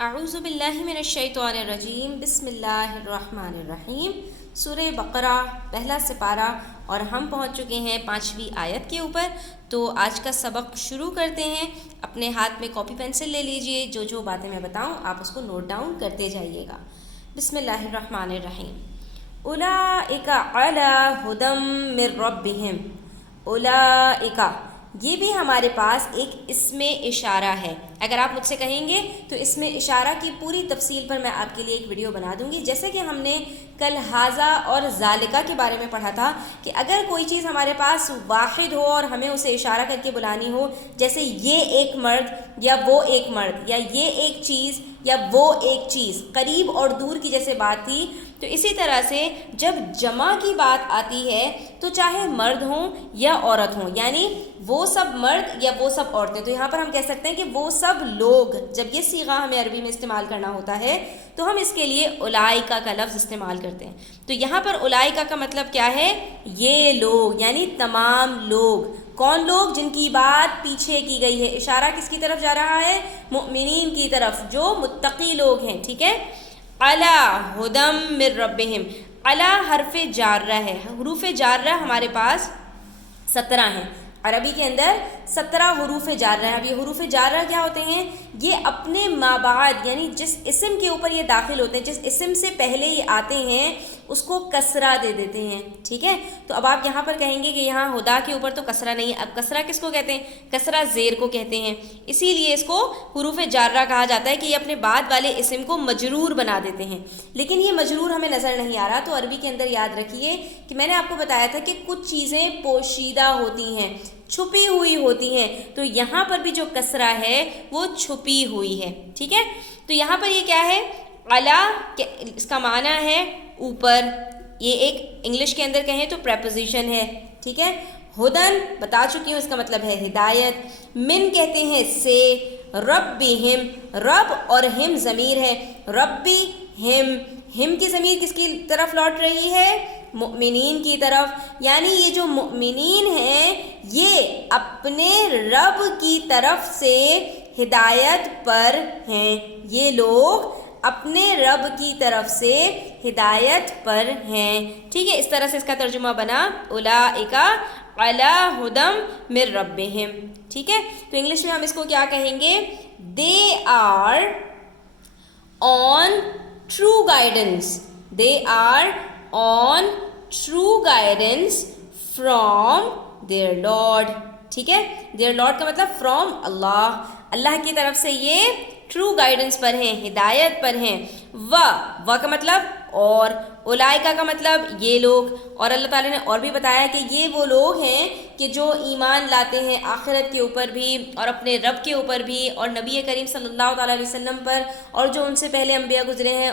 اعوذ باللہ من الشیطان الرجیم، بسم اللہ الرحمن الرحیم۔ سورہ بقرہ پہلا سپارہ، اور ہم پہنچ چکے ہیں 5ویں آیت کے اوپر۔ تو آج کا سبق شروع کرتے ہیں۔ اپنے ہاتھ میں کاپی پینسل لے لیجئے، جو باتیں میں بتاؤں آپ اس کو نوٹ ڈاؤن کرتے جائیے گا۔ بسم اللہ الرحمن الرحیم۔ اولئک علی ھدی من ربہم۔ اولئک، یہ بھی ہمارے پاس ایک اسم اشارہ ہے۔ اگر آپ مجھ سے کہیں گے تو اسم اشارہ کی پوری تفصیل پر میں آپ کے لیے ایک ویڈیو بنا دوں گی، جیسے کہ ہم نے کل ھذا اور ذالکہ کے بارے میں پڑھا تھا کہ اگر کوئی چیز ہمارے پاس واحد ہو اور ہمیں اسے اشارہ کر کے بلانی ہو، جیسے یہ ایک مرد یا وہ ایک مرد، یا یہ ایک چیز یا وہ ایک چیز، قریب اور دور کی جیسے بات تھی، تو اسی طرح سے جب جمع کی بات آتی ہے تو چاہے مرد ہوں یا عورت ہوں، یعنی وہ سب مرد یا وہ سب عورتیں، تو یہاں پر ہم کہہ سکتے ہیں کہ وہ سب لوگ، جب یہ صیغہ ہمیں عربی میں استعمال کرنا ہوتا ہے تو ہم اس کے لیے اولئک کا لفظ استعمال کرتے ہیں۔ تو یہاں پر اولئک کا مطلب کیا ہے؟ یہ لوگ، یعنی تمام لوگ۔ کون لوگ؟ جن کی بات پیچھے کی گئی ہے۔ اشارہ کس کی طرف جا رہا ہے؟ مؤمنین کی طرف، جو متقی لوگ ہیں، ٹھیک ہے۔ علی ھدی من ربہم، علی حرف جارہ ہے۔ حروف جارہ ہمارے پاس 17 ہیں۔ عربی کے اندر 17 حروف جارہ ہیں۔ اب یہ حروف جارہ کیا ہوتے ہیں؟ یہ اپنے ما بعد، یعنی جس اسم کے اوپر یہ داخل ہوتے ہیں، جس اسم سے پہلے یہ آتے ہیں، اس کو کسرہ دے دیتے ہیں، ٹھیک ہے۔ تو اب آپ یہاں پر کہیں گے کہ یہاں ہدا کے اوپر تو کسرہ نہیں ہے۔ اب کسرہ کس کو کہتے ہیں؟ کسرہ زیر کو کہتے ہیں، اسی لیے اس کو حروف جارہ کہا جاتا ہے کہ یہ اپنے بعد والے اسم کو مجرور بنا دیتے ہیں۔ لیکن یہ مجرور ہمیں نظر نہیں آ رہا، تو عربی کے اندر یاد رکھیے کہ میں نے آپ کو بتایا تھا کہ کچھ چیزیں پوشیدہ ہوتی ہیں، چھپی ہوئی ہوتی ہیں، تو یہاں پر بھی جو کسرہ ہے وہ چھپی ہوئی ہے، ٹھیک ہے۔ تو یہاں پر یہ کیا ہے؟ علی، اس کا معنی ہے اوپر، یہ ایک انگلش کے اندر کہیں تو پریپوزیشن ہے، ٹھیک ہے۔ ھدن بتا چکی ہوں، اس کا مطلب ہے ہدایت۔ من کہتے ہیں سے، ربہم، رب اور ہم ضمیر ہے، ربی ہم کی ضمیر کس کی طرف لوٹ رہی ہے؟ مؤمنین کی طرف، یعنی یہ جو مؤمنین ہیں یہ اپنے رب کی طرف سے ہدایت پر ہیں، یہ لوگ اپنے رب کی طرف سے ہدایت پر ہیں، ٹھیک ہے۔ اس طرح سے اس کا ترجمہ بنا اولئک علی ھدی من ربہم، ٹھیک ہے۔ تو انگلش میں ہم اس کو کیا کہیں گے؟ They are on true guidance, they are on true guidance from their Lord, ٹھیک ہے۔ دیئر لارڈ کا مطلب فرام اللہ، اللہ کی طرف سے یہ ٹرو گائیڈنس پر ہیں، ہدایت پر ہیں۔ و کا مطلب اور، اولئکہ کا مطلب یہ لوگ، اور اللہ تعالیٰ نے اور بھی بتایا کہ یہ وہ لوگ ہیں کہ جو ایمان لاتے ہیں آخرت کے اوپر بھی اور اپنے رب کے اوپر بھی اور نبی کریم صلی اللہ تعالیٰ علیہ وسلم پر، اور جو ان سے پہلے انبیاء گزرے ہیں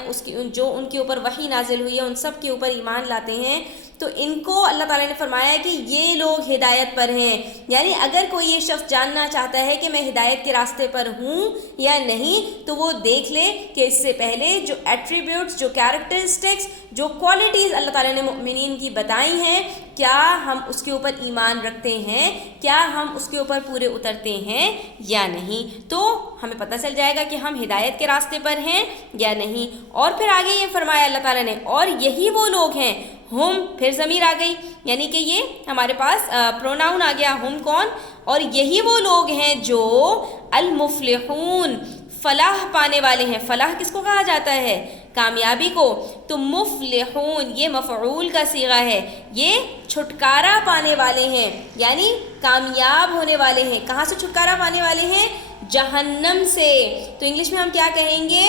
جو ان کے اوپر وحی نازل ہوئی ہے ان سب کے اوپر ایمان لاتے ہیں۔ تو ان کو اللہ تعالیٰ نے فرمایا کہ یہ لوگ ہدایت پر ہیں، یعنی اگر کوئی یہ شخص جاننا چاہتا ہے کہ میں ہدایت کے راستے پر ہوں یا نہیں تو وہ دیکھ لے کہ اس سے پہلے جو ایٹریبیوٹس، جو کیریکٹرسٹکس، جو کوالٹیز اللہ تعالیٰ نے مؤمنین کی بتائی ہیں، کیا ہم اس کے اوپر ایمان رکھتے ہیں، کیا ہم اس کے اوپر پورے اترتے ہیں یا نہیں، تو ہمیں پتہ چل جائے گا کہ ہم ہدایت کے راستے پر ہیں یا نہیں۔ اور پھر آگے یہ فرمایا اللہ تعالیٰ نے، اور یہی وہ لوگ ہیں، ہم پھر ضمیر آ گئی، یعنی کہ یہ ہمارے پاس پروناؤن آ گیا، ہم کون؟ اور یہی وہ لوگ ہیں جو المفلحون، فلاح پانے والے ہیں۔ فلاح کس کو کہا جاتا ہے؟ کامیابی کو۔ تو مفلحون یہ مفعول کا صیغہ ہے، یہ چھٹکارا پانے والے ہیں، یعنی کامیاب ہونے والے ہیں۔ کہاں سے چھٹکارا پانے والے ہیں؟ جہنم سے۔ تو انگلش میں ہم کیا کہیں گے؟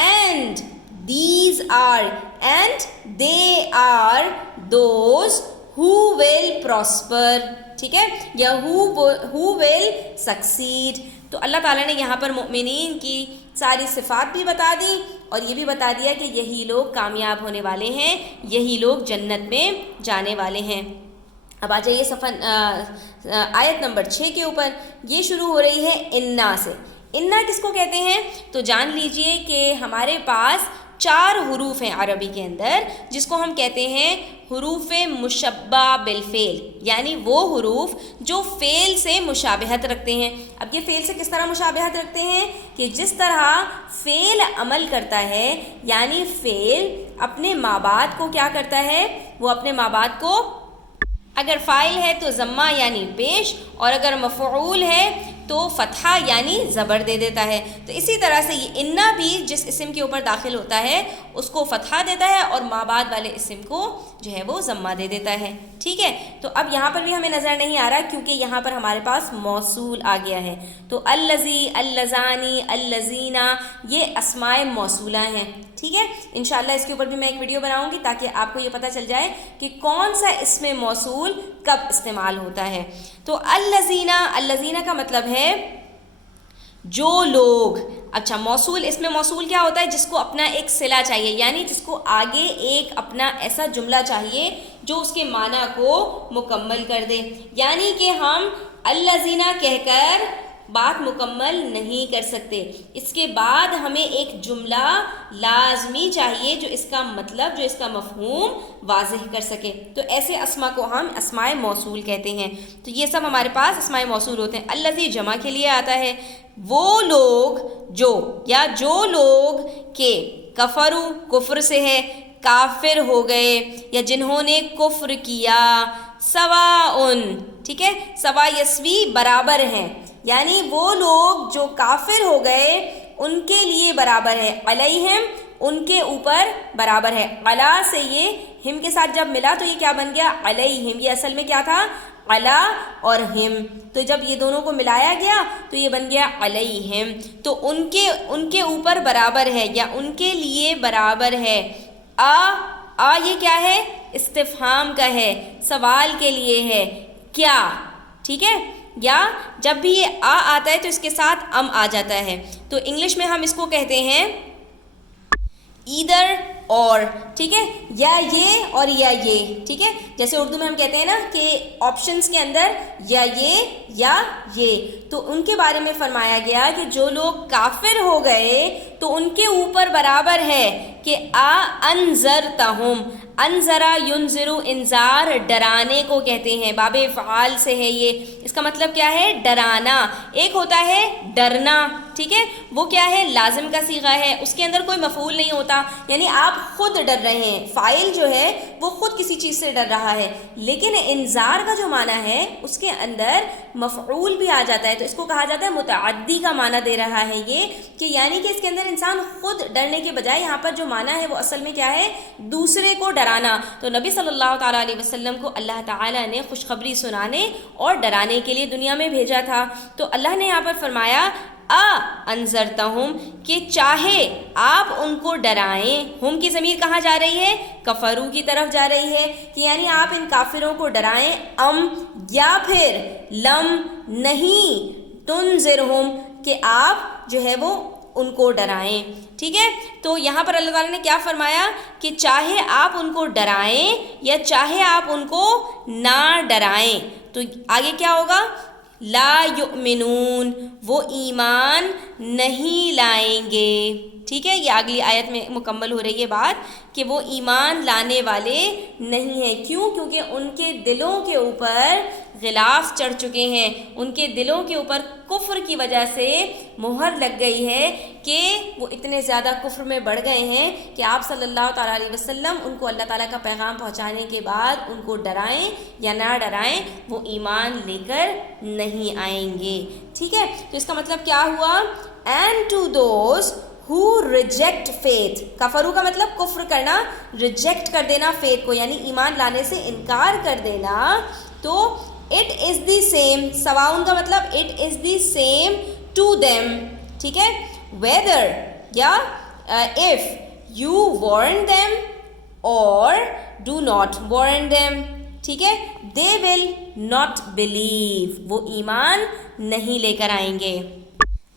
And these are, and they are those who will prosper، ٹھیک ہے، یا who will succeed۔ تو اللہ تعالیٰ نے یہاں پر مؤمنین کی ساری صفات بھی بتا دی اور یہ بھی بتا دیا کہ یہی لوگ کامیاب ہونے والے ہیں، یہی لوگ جنت میں جانے والے ہیں۔ اب آ جائیے صفحہ آیت نمبر 6 کے اوپر، یہ شروع ہو رہی ہے انا سے۔ انا کس کو کہتے ہیں؟ تو جان لیجئے کہ ہمارے پاس 4 حروف ہیں عربی کے اندر جس کو ہم کہتے ہیں حروف مشبہ بالفعل، یعنی وہ حروف جو فعل سے مشابہت رکھتے ہیں۔ اب یہ فعل سے کس طرح مشابہت رکھتے ہیں کہ جس طرح فعل عمل کرتا ہے، یعنی فعل اپنے ماں بعد کو کیا کرتا ہے، وہ اپنے ماں بعد کو اگر فاعل ہے تو ضمہ یعنی پیش، اور اگر مفعول ہے تو فتحہ یعنی زبر دے دیتا ہے۔ تو اسی طرح سے یہ انا بھی جس اسم کے اوپر داخل ہوتا ہے اس کو فتحہ دیتا ہے اور ما بعد والے اسم کو جو ہے وہ ضمہ دے دیتا ہے، ٹھیک ہے۔ تو اب یہاں پر بھی ہمیں نظر نہیں آ رہا کیونکہ یہاں پر ہمارے پاس موصول آ گیا ہے۔ تو اللذی، اللذانی، اللذینہ یہ اسماء موصولہ ہیں، ٹھیک ہے۔ انشاءاللہ اس کے اوپر بھی میں ایک ویڈیو بناؤں گی تاکہ آپ کو یہ پتہ چل جائے کہ کون سا اسم موصول کب استعمال ہوتا ہے۔ تو اللذینہ، اللذینہ کا مطلب ہے جو لوگ۔ اچھا، موصول، اس میں موصول کیا ہوتا ہے؟ جس کو اپنا ایک صلہ چاہیے، یعنی جس کو آگے ایک اپنا ایسا جملہ چاہیے جو اس کے معنی کو مکمل کر دے، یعنی کہ ہم اللذینہ کہہ کر بات مکمل نہیں کر سکتے، اس کے بعد ہمیں ایک جملہ لازمی چاہیے جو اس کا مطلب، جو اس کا مفہوم واضح کر سکے۔ تو ایسے اسما کو ہم اسماء موصول کہتے ہیں۔ تو یہ سب ہمارے پاس اسماء موصول ہوتے ہیں۔ اللذی جمع کے لیے آتا ہے، وہ لوگ جو، یا جو لوگ کہ کفرو کفر سے ہے، کافر ہو گئے، یا جنہوں نے کفر کیا، سواءن، ٹھیک ہے، سوا یسوی برابر ہیں، یعنی وہ لوگ جو کافر ہو گئے ان کے لیے برابر ہے، علیہم ان کے اوپر برابر ہے۔ علا سے یہ ہم کے ساتھ جب ملا تو یہ کیا بن گیا؟ علیہم۔ یہ اصل میں کیا تھا؟ علا اور ہم، تو جب یہ دونوں کو ملایا گیا تو یہ بن گیا علیہم۔ تو ان کے اوپر برابر ہے یا ان کے لیے برابر ہے۔ آ یہ کیا ہے؟ استفہام کا ہے، سوال کے لیے ہے، کیا، ٹھیک ہے۔ یا جب بھی یہ آتا ہے تو اس کے ساتھ آ جاتا ہے، تو انگلش میں ہم اس کو کہتے ہیں ایدر اور، ٹھیک ہے، یا یہ اور یا یہ، ٹھیک ہے۔ جیسے اردو میں ہم کہتے ہیں نا کہ آپشنز کے اندر یا یہ، تو ان کے بارے میں فرمایا گیا کہ جو لوگ کافر ہو گئے تو ان کے اوپر برابر ہے کہ انذرتہم، انذرا ینذرو، انذار ڈرانے کو کہتے ہیں، باب فعال سے ہے یہ۔ اس کا مطلب کیا ہے؟ ڈرانا۔ ایک ہوتا ہے ڈرنا، ٹھیک ہے، وہ کیا ہے؟ لازم کا صیغہ ہے، اس کے اندر کوئی مفعول نہیں ہوتا، یعنی آپ خود ڈر رہے ہیں، فاعل جو ہے وہ خود کسی چیز سے ڈر رہا ہے۔ لیکن انذار کا جو معنی ہے اس کے اندر مفعول بھی آ جاتا ہے، تو اس کو کہا جاتا ہے متعدی کا معنی دے رہا ہے یہ، کہ یعنی کہ اس کے اندر انسان خود ڈرنے کے بجائے یہاں پر جو معنی ہے وہ اصل میں کیا ہے؟ دوسرے کو ڈرانا۔ تو نبی صلی اللہ تعالیٰ علیہ وسلم کو اللہ تعالیٰ نے خوشخبری سنانے اور ڈرانے کے لیے دنیا میں بھیجا تھا۔ تو اللہ نے یہاں پر فرمایا انذرتہم، کہ چاہے آپ ان کو ڈرائیں، ہم کی ضمیر کہاں جا رہی ہے؟ کفرو کی طرف جا رہی ہے، کہ یعنی آپ ان کافروں کو ڈرائیں، یا پھر لم نہیں، تنذرہم، کہ آپ جو ہے وہ ان کو ڈرائیں، ٹھیک ہے۔ تو یہاں پر اللہ تعالیٰ نے کیا فرمایا کہ چاہے آپ ان کو ڈرائیں یا چاہے آپ ان کو نہ ڈرائیں، تو آگے کیا ہوگا؟ لا یؤمنون، وہ ایمان نہیں لائیں گے، ٹھیک ہے۔ یہ اگلی آیت میں مکمل ہو رہی ہے بات کہ وہ ایمان لانے والے نہیں ہیں۔ کیوں؟ کیونکہ ان کے دلوں کے اوپر غلاف چڑھ چکے ہیں، ان کے دلوں کے اوپر کفر کی وجہ سے مہر لگ گئی ہے کہ وہ اتنے زیادہ کفر میں بڑھ گئے ہیں کہ آپ صلی اللہ تعالیٰ علیہ وسلم ان کو اللہ تعالیٰ کا پیغام پہنچانے کے بعد ان کو ڈرائیں یا نہ ڈرائیں، وہ ایمان لے کر نہیں آئیں گے، ٹھیک ہے۔ تو اس کا مطلب کیا ہوا؟ And to those who reject faith، کفرو کا مطلب کفر کرنا، ریجیکٹ کر دینا فیتھ کو، یعنی ایمان لانے سے انکار کر دینا، تو it is the same، سواؤن کا مطلب it is the same to them، ٹھیک ہے، whether یا if you warn them or do not warn them، ٹھیک ہے، they will not believe، وہ ایمان نہیں لے کر آئیں گے۔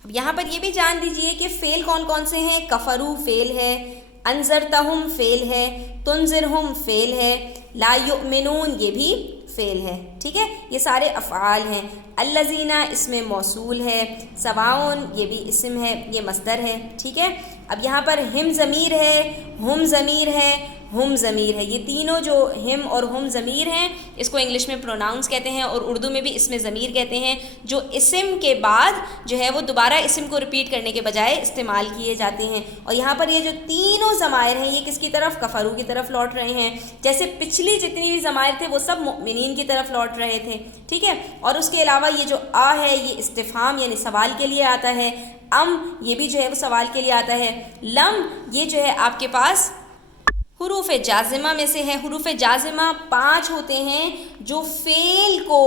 اب یہاں پر یہ بھی جان دیجئے کہ فعل کون کون سے ہیں۔ کفرو فعل ہے، انذرتہم فعل ہے، تنذرہم فعل ہے، لا یؤمنون یہ بھی فعل ہے، ٹھیک ہے، یہ سارے افعال ہیں۔ الذین اسم موصول ہے، سواؤن یہ بھی اسم ہے، یہ مصدر ہے، ٹھیک ہے۔ اب یہاں پر ہم ضمیر ہے، ہم ضمیر ہے، ہم ضمیر ہے. یہ تینوں جو ہم اور ہم ضمیر ہیں اس کو انگلش میں پروناؤنس کہتے ہیں اور اردو میں بھی اسم ضمیر کہتے ہیں، جو اسم کے بعد جو ہے وہ دوبارہ اسم کو رپیٹ کرنے کے بجائے استعمال کیے جاتے ہیں. اور یہاں پر یہ جو تینوں ضمائر ہیں یہ کس کی طرف؟ کفرو کی طرف لوٹ رہے ہیں. جیسے پچھلی جتنی بھی ضمائر تھے وہ سب مؤمنین کی طرف لوٹ رہے تھے، ٹھیک ہے. اور اس کے علاوہ یہ جو آ ہے یہ استفہام یعنی سوال کے لیے آتا ہے. یہ بھی جو ہے وہ سوال کے لیے آتا ہے. لم یہ جو ہے آپ کے پاس حروف جازمہ میں سے ہے. حروف جازمہ 5 ہوتے ہیں جو فعل کو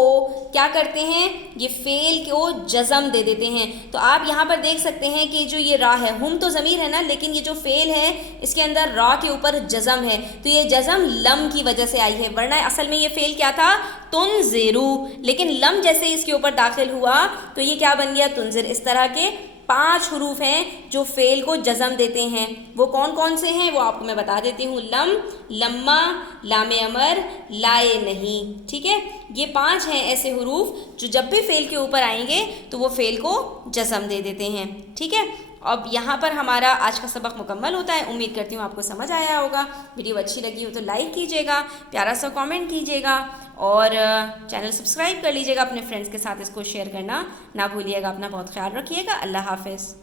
کیا کرتے ہیں؟ یہ فعل کو جزم دے دیتے ہیں. تو آپ یہاں پر دیکھ سکتے ہیں کہ جو یہ را ہے، ہم تو ضمیر ہے نا، لیکن یہ جو فعل ہے اس کے اندر را کے اوپر جزم ہے، تو یہ جزم لم کی وجہ سے آئی ہے، ورنہ اصل میں یہ فعل کیا تھا؟ تنذرو. لیکن لم جیسے اس کے اوپر داخل ہوا تو یہ کیا بن گیا؟ تنذر. اس طرح کے 5 حروف ہیں جو فعل کو جزم دیتے ہیں. وہ کون کون سے ہیں وہ آپ کو میں بتا دیتی ہوں. لم، لما، لام امر، لائے نہیں. ٹھیک ہے، یہ 5 ہیں ایسے حروف جو جب بھی فعل کے اوپر آئیں گے تو وہ فعل کو جزم دے دیتے ہیں. ٹھیک ہے، اب یہاں پر ہمارا آج کا سبق مکمل ہوتا ہے. امید کرتی ہوں آپ کو سمجھ آیا ہوگا. ویڈیو اچھی لگی ہو تو لائک کیجیے گا، پیارا سا کامنٹ کیجیے گا اور چینل سبسکرائب کر لیجیے گا. اپنے فرینڈس کے ساتھ اس کو شیئر کرنا نہ بھولیے گا. اپنا بہت خیال رکھیے گا. اللہ حافظ.